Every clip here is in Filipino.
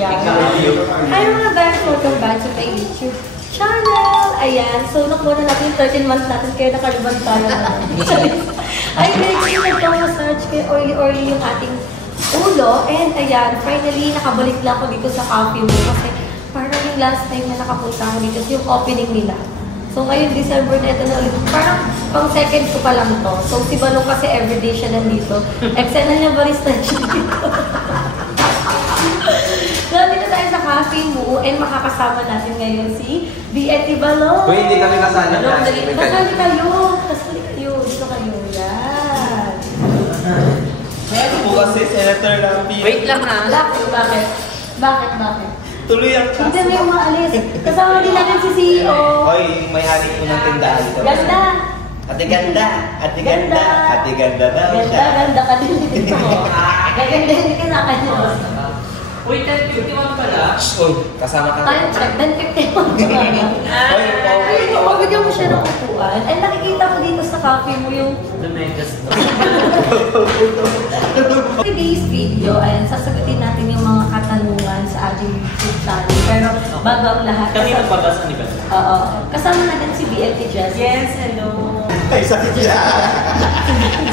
Yeah. Hi mga guys! Welcome back to my YouTube channel! Ayan, so nakuha na natin 13 months natin kaya nakaliban tayo na. Ay, next nagpa-massage kayo or yung ating ulo. And ayan, finally nakabalik lang ako dito sa cafe mo kasi parang yung last time na nakapunta ako dito yung opening nila. So ngayon December na ito na ulit. Parang pang second ko pa lang to. So si Balong kasi everyday siya nandito. Excellent niya barista siya dito. So dito tayo sa cafe mo and makakasama natin ngayon si B&T Balong. Kung hindi kami kasali na. Kasali kayo. Kasali kayo. Dito kayo. Yan. Meron po kasi Senator Lampi. Wait lang na. Bakit? Bakit? Tuloy ang kaso. Hindi may umaalis. Kasama din natin si CEO. Hoy, may-ari po ng tindahan dito. Ganda. Ate ganda. Ate ganda. Ate ganda daw siya. Ganda ka din dito. Gaganda din ka na kanya. Uy, 10:51 pala. Uy, kasama ka. Time check, 10:51 pa. Hoy, okay. Mabigyan mo siya ng upuan. And nakikita ko dito sa cafe mo yung The Megas. today's video, ayan, sasagutin natin yung mga katanungan sa ating YouTube channel. Pero bago ang lahat, Kami magbabasa ni Beth. oo, kasama natin si B&T Jess. Yes, hello. Ay, sakit siya.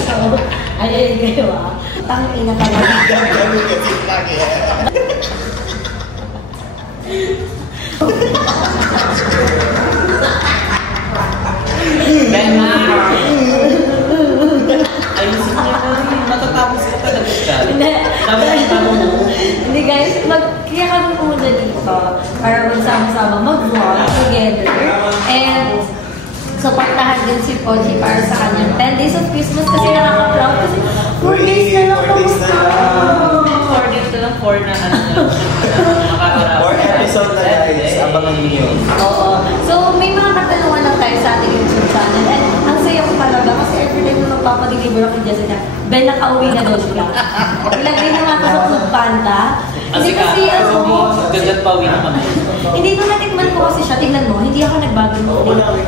So, ayun kayo ah. Tangina talaga. Gagawin kasi lagi. Benma! Ayusin niya na rin. Matatapos ka talaga siya. Hindi guys, kaya kami pumunta dito para magsama-sama mag-vlog together. And supportahan din si Poji para sa kanyang 10 days of Christmas kasi nakaka-proud kasi 4 days na lang kamusta. 4 days na lang, 4 na ano na. Makakaraw. 4 episode na guys. Abangan niyo. Oo. So may mga katanungan lang tayo sa ating YouTube channel. And ang saya ko talaga kasi everyday mo magpapadeliver ako dyan sa Ben, nakauwi na daw siya. Ilagay na nga ako sa Food Panda. Hindi kasi ano, Gagad pa uwi na kami. hindi ko natikman ko kasi siya. Tingnan mo, hindi ako nagbago ng flavor.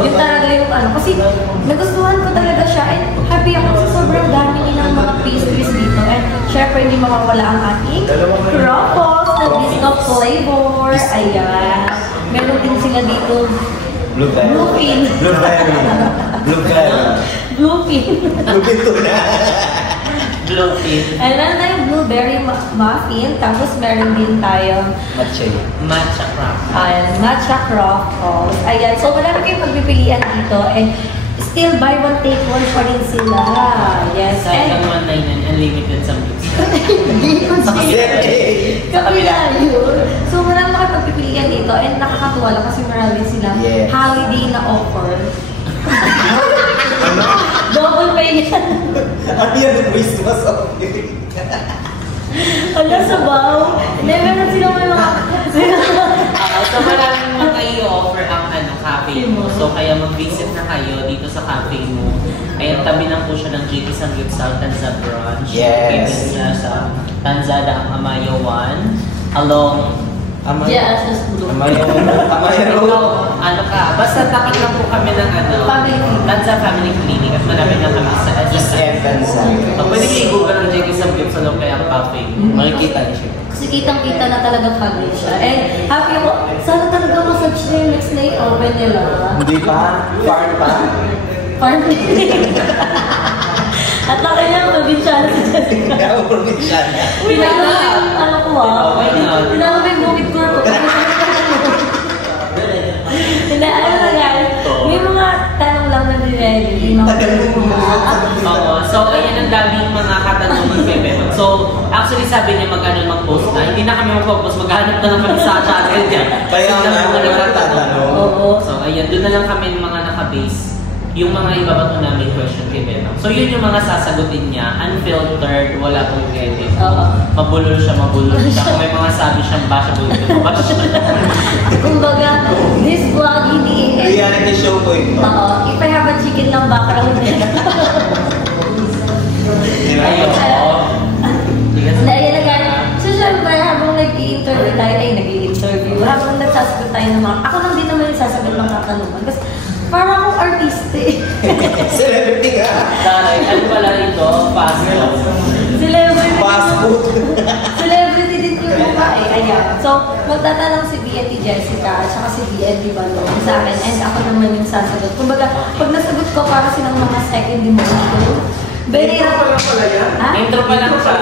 Yun talaga yung ano. Kasi nagustuhan ko talaga siya. And happy ako sa sobrang dami nilang mga pastries dito. And syempre hindi mawawala ang ating Ruffles na biscuit flavor. Ayan. Meron din sila dito. Blueberry. Bluefin. Blueberry. Blueberry. Bluefin. Blueberry to na. Bluefin. And meron tayong blueberry muffin. Tapos meron din tayong Matcha. Matcha crap. ayan, matcha croffles. Ayan. So, wala na kayong pagpipilian dito. And still buy one, take one pa rin sila. Yes. Sa And hanggang 199 unlimited sa mix. hindi ko siya. Yes. Kabila yun. So, marami na kayong pagpipilian dito. And nakakatuwa lang kasi marami silang Yes. holiday na offer. Double pay yan. At yan ang Christmas okay. Ala, sabaw. Hindi, meron silang may mga... So maraming mga i-offer ang cafe mo. So kaya mag-visit na kayo dito sa cafe mo. Ayan, tabi lang po siya ng JT Samgyeopsal Tanza Branch. Yes. Located niya sa Tanzada ang Amaya 1. Along Yes, as blue. Amayo. ano ka, basta tapat lang po kami ng Family Clinic. Tanza Family Clinic at malapit lang kami sa Evans. Pwede niyo i-google ang JT Samgyeopsal o kaya ang cafe. Makikita niyo siya. Kasi kitang-kita na talaga family siya. And happy ako, sana talaga massage na yung next na i-open nila. Hindi pa. Farm pa. Farm At laki niya, probinsya na si Jessica. Ikaw, probinsya na. Pinalo ko yung ano ko ah. Okay na. Pinalo ko yung bukid ko. Hindi, ano na guys. May mga tanong lang na dinelli. Tagal mo Oo. So, ayan ang daming mga katanungan kay Bebang. So, actually sabi niya mag-post na. Hindi na kami mag-post. Maghanap na lang kami sa channel niya. Kaya Kasi nga, mga nagtatanong. Oo. So, ayan. Doon na lang kami mga naka-base. Yung mga ibabato namin question kay Bebang. So, yun yung mga sasagutin niya. Unfiltered, wala pong edit. Oo. Mabulol siya. Kung may mga sabi siyang bashable, bash siya. Kumbaga, this vlog hindi reality show ko ito. Oo. If I have a chicken lang background din. Ayun. Hindi, ayun na guys. So, syempre, habang nag-i-interview tayo, habang nagsasagot tayo ng mga, ako lang din naman yung sasagot ng katanungan. Kasi, parang akong artiste eh. Celebrity nga. Taray, ano pala ito? Fast food. Celebrity. Fast food. Celebrity din ko yung iba eh, ayan. So, magtatanong si B&T Jessica at saka si B&T Balong sa akin and ako naman yung sasagot. Kumbaga, pag nasagot ko para silang mga second emotion, very rare. Ha? Intro pa lang siya.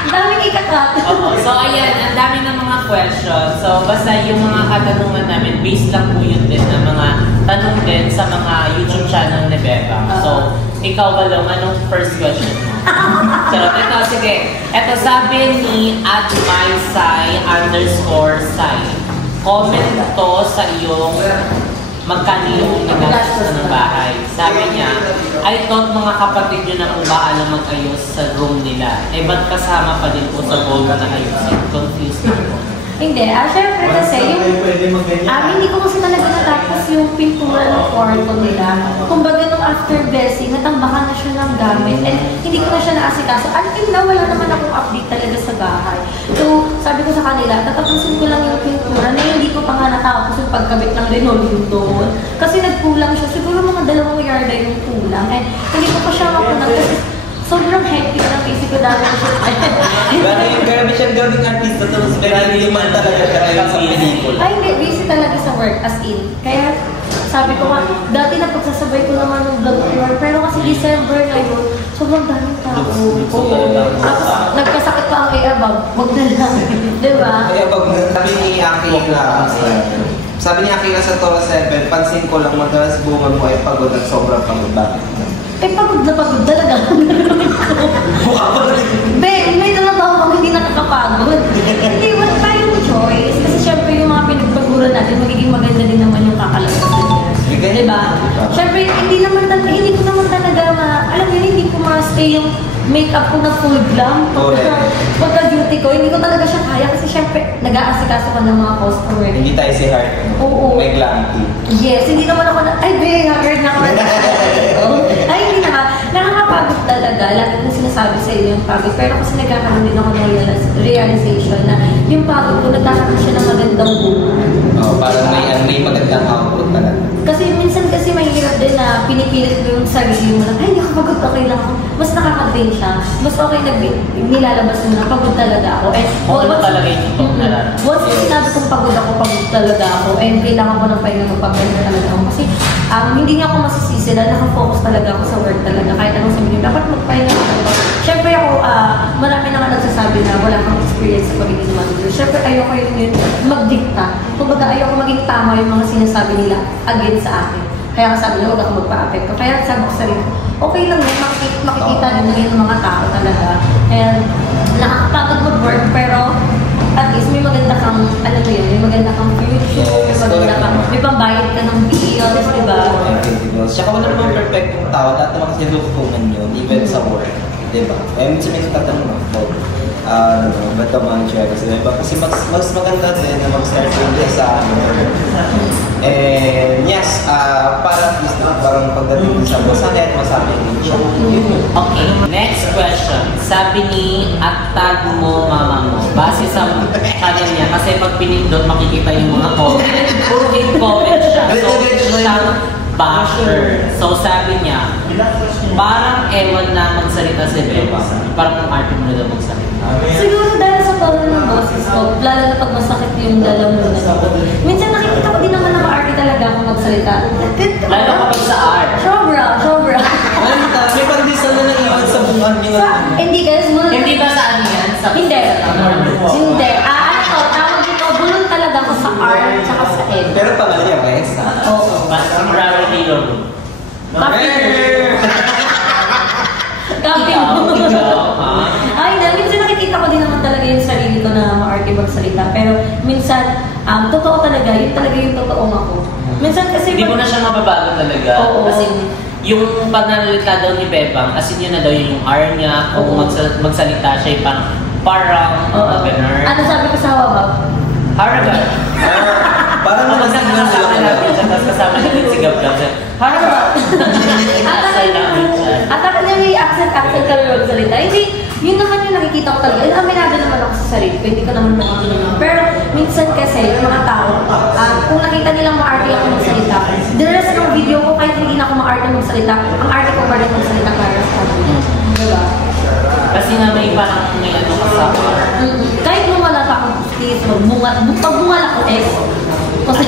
Ang daming ikakat. Oo. So, ayan, ang dami ng mga questions. So, basta yung mga katanungan namin, based lang po yun din na mga tanong din sa mga YouTube channel ni Bebang. So, ikaw ba lang, anong first question mo? Charot, ito, sige. Ito, sabi ni @mysai_sai. Comment to sa iyong magkano yung nagastos ng bahay. Sabi niya, I thought mga kapatid nyo na po ba alam mag-ayos sa room nila. Eh, ba't kasama pa din po sa goal na ayusin? Confused na po. Hindi, syempre kasi yung hindi ko kasi talaga natapos yung pintura ng kwarto nila. Kumbaga nung after blessing, natambakan na siya ng gamit and hindi ko na siya naasikaso. Until now, wala naman akong update talaga sa bahay. So, sabi ko sa kanila, tatapusin ko lang yung pintura na hindi ko pa nga natapos yung pagkabit ng linoleum doon. Kasi nagkulang siya. Siguro mga 2 yarda yung kulang. And hindi ko pa siya mapunag kasi sobrang hectic ng isip ko dahil Grabe siyang gawing artista tapos very naman talaga siya kayo sa pelikula. Ay, hindi. Busy talaga sa work, as in. Kaya, sabi ko nga, dati na pagsasabay ko naman ng vlog tour, pero kasi December ngayon, sobrang daming tao. Tapos, nagkasakit pa ang A-abab. Huwag na lang. Diba? Kaya pag sabi ni Aki sabi ni Aki sa Toro 7, pansin ko lang madalas bunga mo ay pagod at sobrang pagod. Bakit? Eh, pagod na pagod talaga. Mukha pa rin. May talaga ako hindi nakakapagod. Hindi, wala tayong choice. Kasi syempre yung mga pinagpagura natin, magiging maganda din naman yung kakalabasan niya. Diba? Syempre, hindi ko naman talaga alam mo yun, hindi ko ma-stay yung makeup ko na full glam. Pagka-duty ko, hindi ko talaga siya kaya kasi syempre, nag-aasikaso ka ng mga customer. Hindi tayo si Heart. Oo. May glam tea. Yes, hindi naman ako ay, haggard na ako. Ay, hindi naman. Nakakapagod talaga. Lagi kong sinasabi sa iyo yung pagod. Pero kasi nagkakaroon din ako ng realization na yung pagod ko, nagkakaroon siya ng magandang buhay. Parang may magandang output talaga. Kasi minsan kasi mahirap din na pinipilit mo yung sarili mo na, ay, hindi ako pagod, okay lang ako. Mas nakaka-drain siya. Mas okay na nilalabas mo na pagod talaga ako. And Talaga yung totoo na lang. once sinabi kong pagod talaga ako, and kailangan ko ng pahinga magpapahinga talaga ako. Kasi hindi niya ako masisisi dahil nakafocus talaga ako sa work talaga. Kahit anong sabihin, dapat magpahinga ako. Siyempre ako, marami na nga nagsasabi na wala kang experience sa pagiging manager. Siyempre ayoko yun magdikta. Kumbaga ayoko maging tama yung mga sinasabi nila against sa akin. Kaya sabi nila, huwag ako magpa-apekto. Kaya sabi ko sa rin, okay lang yun, makikita din nila yung mga tao talaga. And nakakapagod mag-work, pero at least may maganda kang, alam mo yun, may maganda kang future, may pambayad ka ng bills, di ba? Tsaka wala namang perfectong tao, lahat naman kasi lukutungan yun, even sa work. Diba? Kaya minsan may tatanong ako, ba't ka manager? Kasi mas maganda din na mag-start din sa and yes, para at least parang pagdating sa boss, at masabi din siya. Okay, next question. Sabi ni Attag mo mama mo, base sa channel niya, kasi pag pinindot makikita yung mga comment. Puro hate comment siya. So, siyang basher. So, sabi niya, parang ewan na magsalita si Beba. Parang ang arte mo na daw magsalita. Siguro dahil sa tono ng boses ko, lalo na pag masakit yung lalamunan ko. Minsan nakikita ko din naman na ma-arte talaga ako magsalita. Lalo kapag sa art. Sobra. May pandesal na naiwan sa bungan niyo. Hindi guys, bulon. Hindi ba sa ano yan? Hindi. Tawag dito, bulon talaga ako sa art tsaka sa ed. Pero pamilya ba yun sa? Oo. Marami nilo. Kapi mo. Ay, minsan nakikita ko din naman talaga yung sarili ko na ma-arte magsalita. Pero minsan, totoo talaga, yun talaga yung totoong ako. Minsan kasi... Hindi mo na siya mababago talaga. Oo. Kasi yung pananalita daw ni Bebang, as in yun na daw yung R niya, kung magsalita siya, parang ganun. Ano sabi ko sa wabab? Haragan. Parang kasama namin siya, tapos kasama namin si Gab-Gab. Haragan. At ako niya may accent kami magsalita. Hindi, yun naman yung nakikita ko talaga. Aminado naman ako sa sarili ko, hindi ko naman makikita. Pero minsan kasi, yung mga tao, kung nakita nilang ma-arte ako magsalita, dinalas ng video ko kahit hindi na ako ma-arte magsalita, ang arte ko pa rin magsalita para sa kanila. Diba? Kasi nga may parang may ano kasama. pag bumala ko, kasi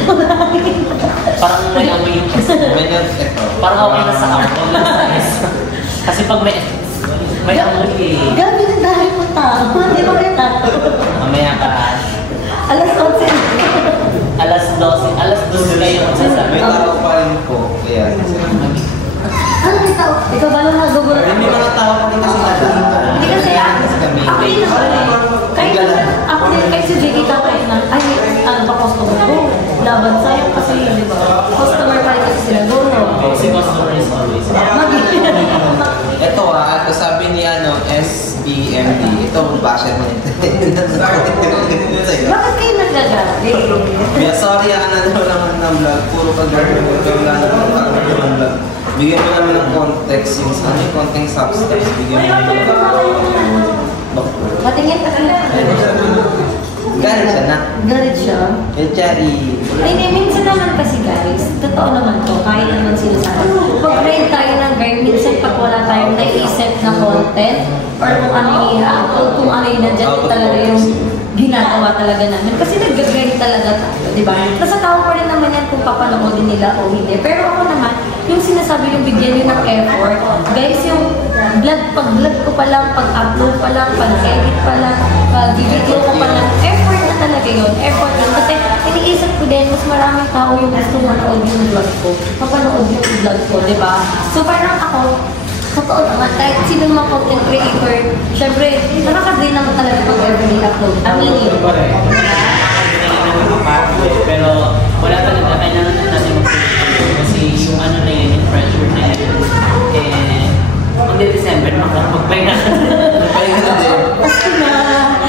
Parang may amoy yung S. Ganyan, ito. Parang okay na sa ako. Huwag lang sa S. Kasi pag may amoy eh. Gabi na dahil mo tao. Hindi mo rin tato. Mamaya ka. Alas 11. Alas 12. Alas 12 kayo magsasabi. May tao pa rin po. Kaya, Ano may tao? Ikaw ba lang nagugulat? may mga tao pa rin kasi natin. Hindi kasi Kasi kami. ako din naman kahit ako din, kahit si Vicky tatay na, ay, ano ba customer ko? Laban sa'yo kasi, di ba? Customer pa rin kasi sila doon. Kasi customer is always Ito ito sabi ni SBMD. Ito, basher mo yun. Bakit kayo nagagalit? Kaya sorry, daw naman ng vlog. Puro pag-garden mo. Kaya wala naman ng vlog. Bigyan mo namin ng context yung konting substance. Bigyan mo namin ng Patingin ka sila. galit siya na. Galit siya. Chari. Hindi, minsan naman kasi guys, totoo naman to, kahit naman sila sa akin. Pag-grade tayo ng guide, minsan pag wala tayong naisip na content, or kung ano yung nandiyan din talaga yung ginagawa talaga namin. Kasi nag-grade talaga tayo, di ba? Nasa tao pa rin naman yan kung papanoodin nila o hindi. Pero ako naman, yung sinasabi yung bigyan nyo ng effort, guys, yung pag-vlog ko pa lang, pag-upload pa lang, pag-edit pa lang, pag-video ko pa lang, effort na talaga yun, effort yun. Kasi iniisip ko din, mas maraming tao yung gusto manood yung vlog ko, mapanood yung vlog ko, di ba? So parang ako, totoo naman, kahit sino mga content creator, syempre, nakaka-drain naman talaga pag everyday upload. Aminin. Pero wala talaga, kailangan na natin mag-pressure kasi yung ano na yun, yung pressure na yun, hindi December, magpahinga. Magpahinga na din. Kasi na,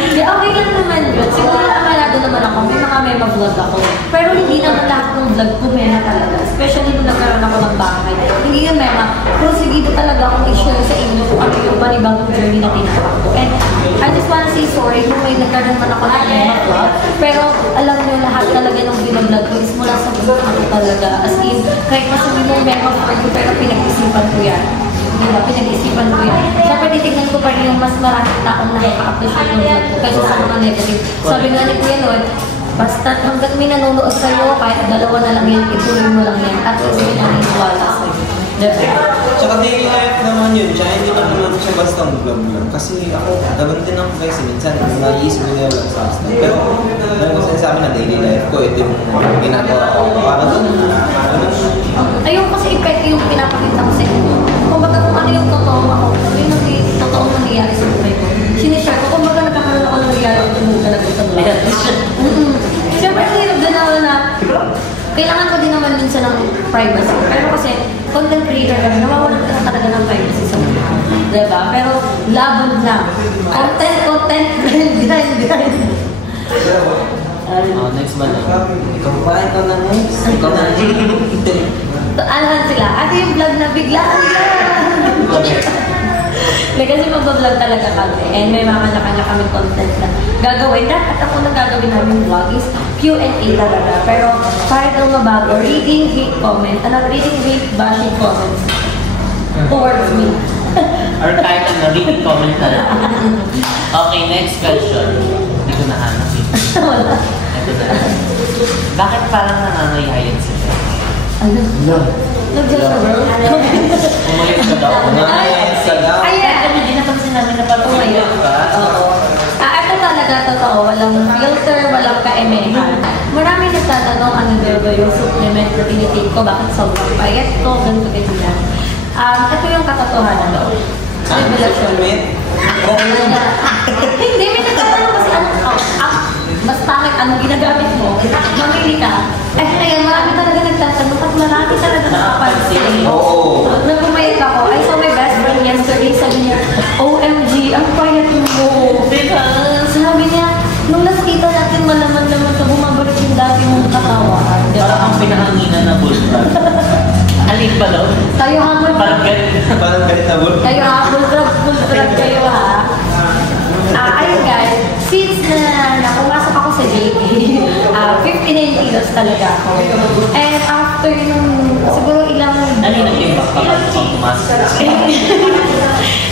okay lang naman yun. Siguro nakalado naman ako, may mga mema vlog ako. Pero hindi naman lahat ng vlog ko mema talaga. Especially nung nagkaroon ako ng bahay. Hindi yung mema. Pero sige talaga akong i-share sa inyo kung ano yung panibagong journey na tinatawag ko. And I just wanna say sorry kung may nagkaroon man ako ng mema vlog. Pero alam nyo, lahat talaga ng binablog ko is mula sa gusto ko talaga. As in, kahit masabi mo mema vlog ko, pero pinag-isipan ko yan. Diba? Pinag-isipan ko yan. Siyempre, titignan ko pa rin yung mas maraming taong nakaka-appreciate yung vlog ko kaysa sa mga negative. Sabi nga ni Kuya Lord, basta hanggat may nanonood sa'yo, kahit dalawa na lang yan, ituloy mo lang yan. At least may naniniwala sa'yo. Diba? Tsaka daily life naman yun. Tsaka hindi naman siya basta ang vlog lang. Kasi ako, dagan din ako guys. Minsan, naiisip ko nila lang sa substance. Pero, ano ko sinasabi na daily life ko, ito yung ginagawa ko. Para doon. Ayun kasi epekto yung pinapakita ko sa inyo. Kumbaga kung ano yung totoo ako, ano yung totoong nangyayari sa buhay ko. Sinishare ko, kumbaga nagkakaroon ako ng nangyayari ako tumuga na gusto mo. Siyempre, hirap din ako na kailangan ko din naman minsan ng privacy. Pero kasi, content creator kami, nawawalan ka na talaga ng privacy sa buhay ko. Diba? Pero, laban lang. Content, grind. Next ba na? Ikaw pa, ikaw na next. Ikaw na Alahan sila. Ate yung vlog na biglaan lang. Kasi mag-vlog talaga kami. And may mga kanya-kanya kami content na gagawin. At ako na gagawin namin vlog is Q&A talaga. Pero kahit daw mabago, reading hate comment, reading hate bashing comments towards me. Or kahit reading comment na lang. Okay, next question. Hindi ko nahanap yun. Wala. Ito na lang. Bakit parang nangangayayan sila? Ano? Nag-joke. Umalis ka daw. Ayan, hindi na kami sinabi na parang umayon. Oo. Ito talaga totoo. Walang filter, walang ka-emehan. Marami nagtatanong ano ba yung supplement na tinitake ko, bakit sobrang payat ko, ganito ganyan. Ito yung katotohanan daw. Revelasyon. Hindi, may nagtatanong kasi basta anong ginagamit mo, mamili ka. Ngayon, marami talaga nagtatanong at marami talaga nakapansin. Oo. Nung pumayat ako, I saw my best friend yesterday, sabi niya, OMG, ang payat mo. Sabi niya, nung nakita natin malaman-laman sa bumabalik yung dati mong katawan. Parang ang pinahanginan na bullfrog. Alin pa daw? Tayo habol. Parang ganun. Parang galit na bull. Tayo habol, drag kayo ha. Ayun guys, since na pumasok ako sa JK, 59 kilos talaga ako. And after nung siguro ilang... Ano yung nag-impact ka pag pumasok?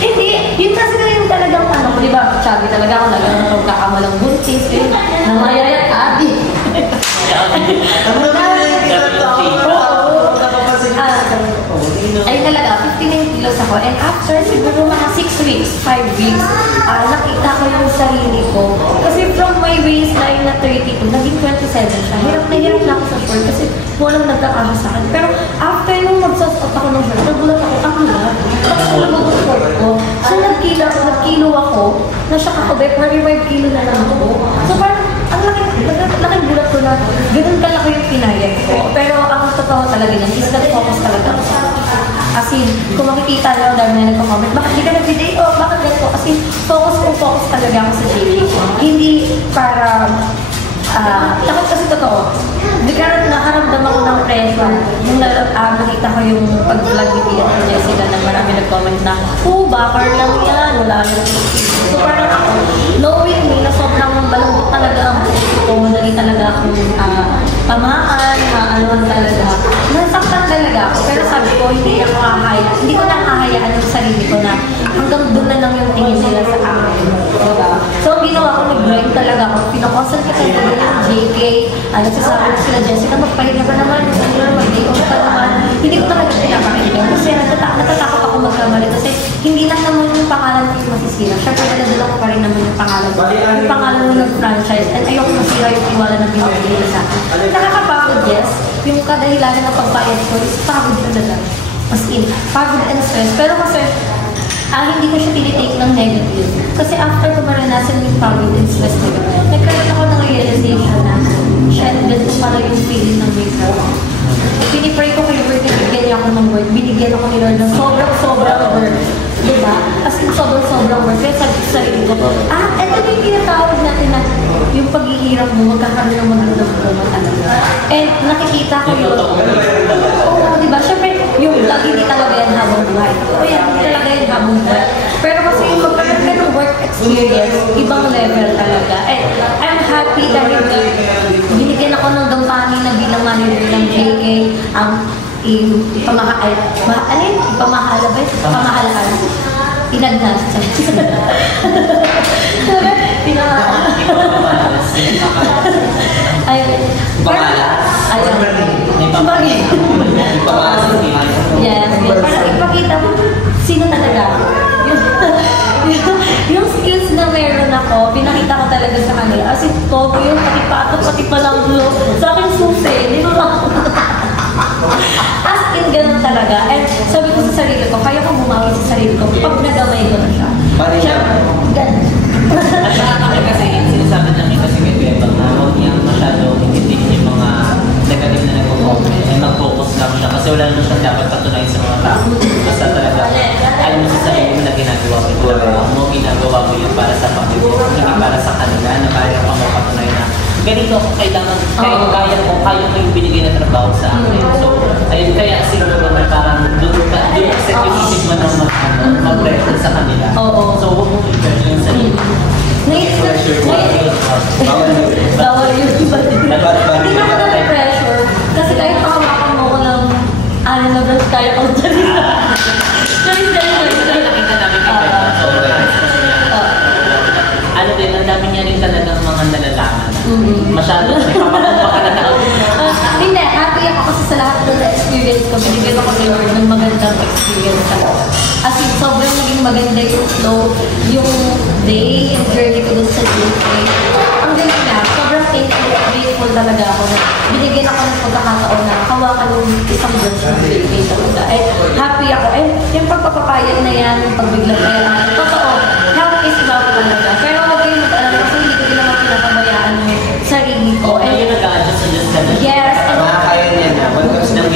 Hindi, yun kasi yung talagang ano, di ba, chubby talaga ako, nagkakamalang buntis, namayayat, Ang dami na Ayun talaga, 59 kilos ako. And after siguro mga 6 weeks, 5 weeks, nakita ko yung sarili ko. Kasi from my waistline na 32, naging 27 siya. Hirap na ako sa short kasi walang nagkakasya sa akin. Pero after yung magsusot ako ng short, nagulat ako, tapos nagulat short ko. So nagkilo ako, nasya ako, 35 kilo na lang ako. So parang, ang laking gulat ko na ganun kalaki yung pinayag ko. Pero ang totoo talaga yan, is nag-focus talaga ako sa as in, kung makikita nyo, dami na nagko-comment, bakit di ka nag-video? Bakit ganito? As in, focus talaga ako sa JK. Hindi para, takot kasi totoo. Nakaramdam ako ng pressure. Nung nakita ko yung pag-vlog ni Pia at Jessica na marami nag-comment na, bakar lang yan, wala lang. So parang ako, knowing me na sobrang balambot talaga ang buhay ko, madali talaga akong tamaan, maanuan talaga. Nasaktan talaga ako, pero sabi ko, hindi ko na hahayaan yung sarili ko na hanggang doon na lang yung tingin nila sa akin. Diba? So ang ginawa ko, nag-grind talaga ako. Pinakonsult ko talaga yung JK, nagsasabi ko sila, Jessica, magpahinga ka naman, mag-day off ka naman. Hindi ko talaga pinapakinggan kasi natatakot ako magkamali kasi hindi lang naman yung pangalan ko yung masisira. Siyempre, nadala ko pa rin naman yung pangalan ko. Yung pangalan mo nag-franchise at ayoko masira yung tiwala na binibigay sa akin. Nakakapagod, yes. Yung kadahilanan ng pagbayad ko is pagod na lang. As in, pagod and stress. Pero kasi, hindi ko siya tinitake ng negative. Kasi after ko maranasan yung pagod and stress nila, nagkaroon ako ng realization na, shit, ganito pala yung feeling ng makeup. Pinipray ko kay Lord na bigyan niya ako ng word. Binigyan ako ni Lord ng sobrang word. Diba? As in, sobrang word. Kaya sabi ko sa sarili ko, ito yung tinatawag natin na yung paghihirap mo, magkakaroon ng magandang promo talaga. And nakikita ko yun. Oo, diba? Siyempre, yung vlog, hindi talaga yan habang buhay. O yan, hindi talaga yan habang buhay. Pero kasi yung magkaroon ka ng work experience, ibang level talaga. And I'm happy dahil binigyan ako ng gampani na bilang manager ng JK, pamahalaan. Pinagnas. Ayun. Ayun. Yes. Para ipakita mo, sino talaga ako. Yung skills na meron ako, pinakita ko talaga sa kanila. As in, todo yung pati pato, pati palang glow. Sa akin susi, hindi mo lang. As in, ganun talaga. And sabi ko sa sarili ko, kaya kong bumawi sa sarili ko pag nagamay ko na siya. Siya, ganun. At saka kami kasi, sinasabi namin kasi kay Beba na huwag niyang masyado hindi yung mga negative na nag-comment. Ay mag-focus lang siya kasi wala naman siya dapat patunayan sa mga tao. Basta talaga, alam mo sa sarili mo na ginagawa mo, ginagawa mo yun para sa pamilya, hindi para sa kanila, na kaya ka mapatunayan na ganito ako kailangan, kaya ko yung binigay na trabaho sa akin. So, ayun, kaya siguro na parang doon accept yung isip mo na mag-record sa kanila. So, huwag mong i-judge yung sarili. Bawal yun. Hindi na ako na-pressure. Kasi kahit pakawakan mo ko ng kaya ko dyan. Nakita namin ano din, ang dami niya rin talagang mga nalalaman. Masyado, may papakumpa ka na tao. Hindi, happy ako kasi sa lahat ng experience ko, binigyan ako ni Lord ng magandang experience ako. As in, sobrang naging maganda yung flow, yung day, yung journey ko dun sa JK. Ang galing na, sobrang grateful talaga ako na binigyan ako ng pagkakataon na hawakan yung isang version ng JK talaga. Eh, happy ako. Eh, yung pagpapapayag na yan, yung pagbiglang na yan, totoo, health is wealth talaga. Pero huwag kayong mag-alala kasi hindi ko din naman pinapabayaan yung sarili ko. Yung nag-a-adjust sa just na. Yes. Makakaya niya na.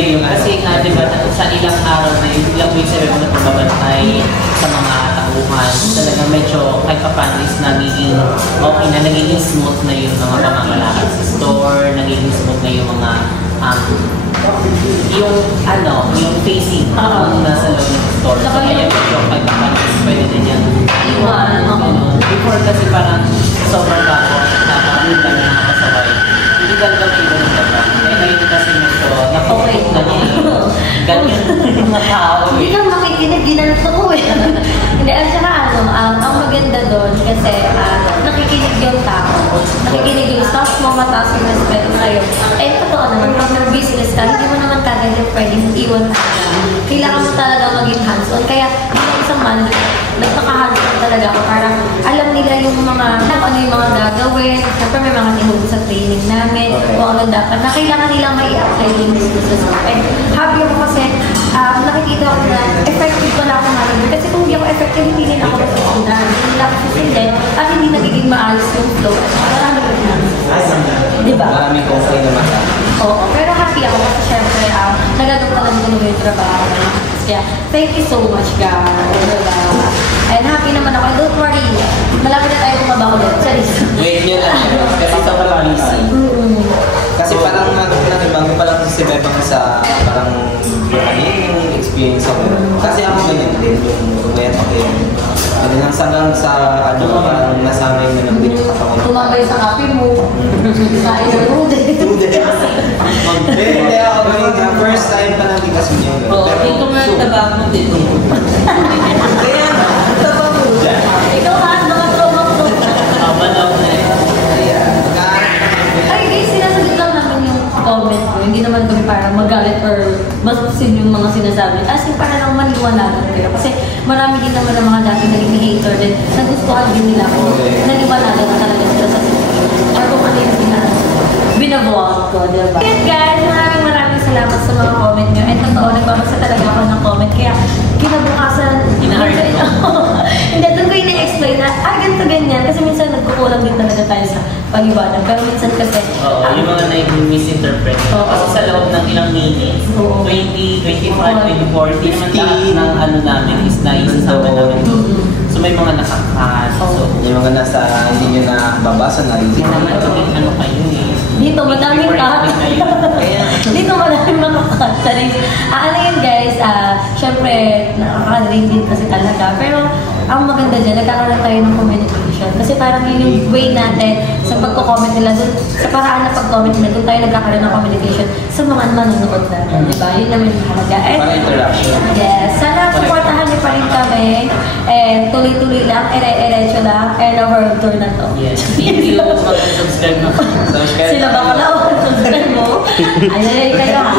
Kasi nga, di ba, sa ilang araw na ilang weeks na rin nagbabantay sa mga tauhan, talaga medyo kahit pa paano is nagiging okay na, nagiging smooth na yung mga pamamalakad sa store, nagiging smooth na yung mga yung facing kung nasa loob ng store. So, kaya medyo kahit pa paano is pwede na niya iwan. Before kasi parang sobrang bago, napakita na nakakasaway. Hindi talaga may iba ng iba. Ngayon kasi medyo napupunod na niya. Ganyan mga tao. Hindi kang makikinig, ginanto ko eh. Hindi, at saka ang maganda doon kasi nakikinig yung tao. Nakikinig yung staff mo, mataas yung respeto sa'yo. And naman, pag nag-business ka, hindi mo naman kagad yung pwedeng iwan talaga. Kailangan mo talaga maging hands-on. Kaya, bilang isang manager, nagpaka-hands-on talaga ako. Parang alam nila yung mga, ano yung mga gagawin. Siyempre may mga tinuro sa training namin, kung ano dapat, na kailangan nilang may i-apply yung business. And happy ako kasi, nakikita ko na effective pala ako manager. Kasi kung hindi ako effective, hindi din ako masusundan. Hindi nila ako susundin at hindi nagiging maayos yung flow. Marami ko din. Diba? Marami kong kayo naman. Oo, pero happy ako kasi syempre, nagagawa lang ko yung trabaho. Kaya, thank you so much, guys. Diba? And happy naman ako. And don't worry, malapit na tayo bumaba ulit. Charis. Wait nyo lang. Kasi sobrang busy. Kasi parang bago pa lang si Bebang sa parang yung experience ako. Kasi ako ganyan din yung umayat ako yun. Ganyan lang sa parang nasanay na lang din yung katawan. Tumambay sa kape mo. Kain ng noodles. Hindi ako ganyan. First time pa lang din kasi niya. Oo, dito nga taba mo din. Kaya na, taba mo dyan. Ikaw ha, mga trauma ko. Manaw na eh. Ay guys, sinasagot lang namin yung comment ko. Hindi naman kami parang magalit or basusin yung mga sinasabi. As in, para lang maniwanagan kayo. Kasi marami din naman ng mga dati naging hater din. Nagustuhan din nila kung naniwanagan na talaga sila sa situation. Or kung ano yung binavlog ko, diba? Yes guys, maraming salamat sa mga comment nyo. And totoo, nagbabasa talaga ako ng comment. Kaya kinabukasan, hindi, doon ko ina-explain na, ganito ganyan. Kasi minsan nagkukulang din talaga tayo sa paliwanag. Pero minsan kasi, Oo, yung mga na-misinterpret. Kasi sa loob ng ilang minutes, 20, 25, 20, 40, naman lahat ng ano namin is naisasama namin doon. So may mga nakakat. So, Yung mga nasa hindi nyo na babasa na rin. hindi naman kaming ano kayo eh. dito madaming cut. Dito madaming mga cut. Ano yun guys, syempre, nakakarinig din kasi talaga. Pero, ang maganda dyan, nagkakaroon tayo ng communication. Kasi parang yun yung way natin sa pagko-comment nila, sa paraan ng pag-comment nila, kung tayo nagkakaroon ng communication sa mga manonood natin, di ba? Yun naman yung halaga. Para interaction. Yes, sana supportahan niyo pa rin kami. And tuloy-tuloy lang, ere-erecho lang, and our tour na to. Yes. Thank you. Mag-subscribe na. Sila ba pala o subscribe mo? Ay, kayo ha.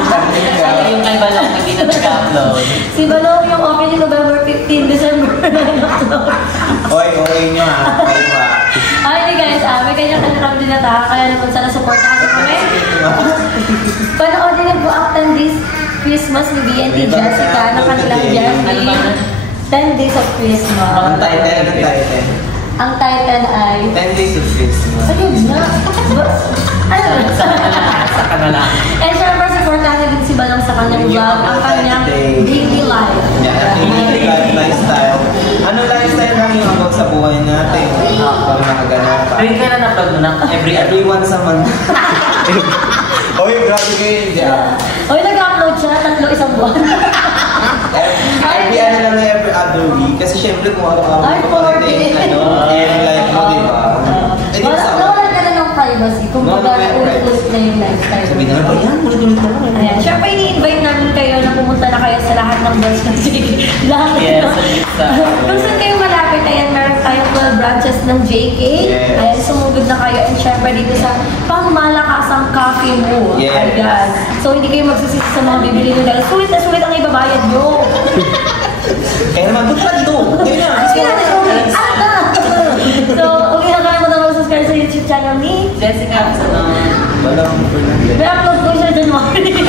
Sabi yung kay Balong, hindi na nag-upload. Si Balong yung opening November 15, December 9 upload. Okay nyo ha. Okay guys, may kanya-kanya kami din nata, kaya naman sana supportahan niyo kami. Panoodin niyo po ang 10 Days Christmas ni B&T Jessica na kanilang journey. 10 Days of Christmas. Ang title. Ang title ay... 10 Days of Christmas. Ayun na. Ano? Sa kanila. And syempre, supportahan niyo din si Balong sa kanyang vlog, ang kanyang daily life. Yeah, lifestyle. Ano lifestyle lang yung abot sa buhay natin? Para makaganap pa. Pero kailan na-upload mo na? Every once a month. Oy, grabe kayo. Oy, nag-upload siya, 3 isang buwan. Every ano lang every other week. Kasi syempre kung araw-araw Ay, ko pa rin yung life mo, di ba? Wala na ng privacy. Kung baga, ulit-ulit na yung lifestyle. Sabi na, ayan, ulit-ulit na lang. Ayan. Siyempre, ini-invite namin kayo na pumunta na kayo sa lahat ng branch ng JK. Lahat Yes, no? Kung saan kayo malapit, ayan, meron tayong 12 branches ng JK. Yes. Ayan, sumugod na kayo. And syempre, dito sa pangmalakasang coffee mo. Yes. Ayan. So, hindi kayo magsisisi sa mga bibili nyo dahil sulit na sulit ang ibabayad nyo. Kaya naman, punta dito. Kaya na. So, kung kinakain mo na mag-subscribe sa YouTube channel ni Jessica, Walang may upload ko siya January. next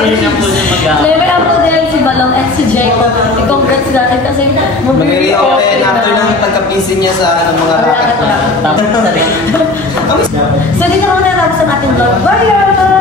year na po na mag-upload. May upload din si Balong at si Jacob. I-congrats natin kasi Mag-reopen after ng pagka-busy niya sa mga racket na. Tapos na rin. So, dito ko na natapos ang ating vlog. Bye!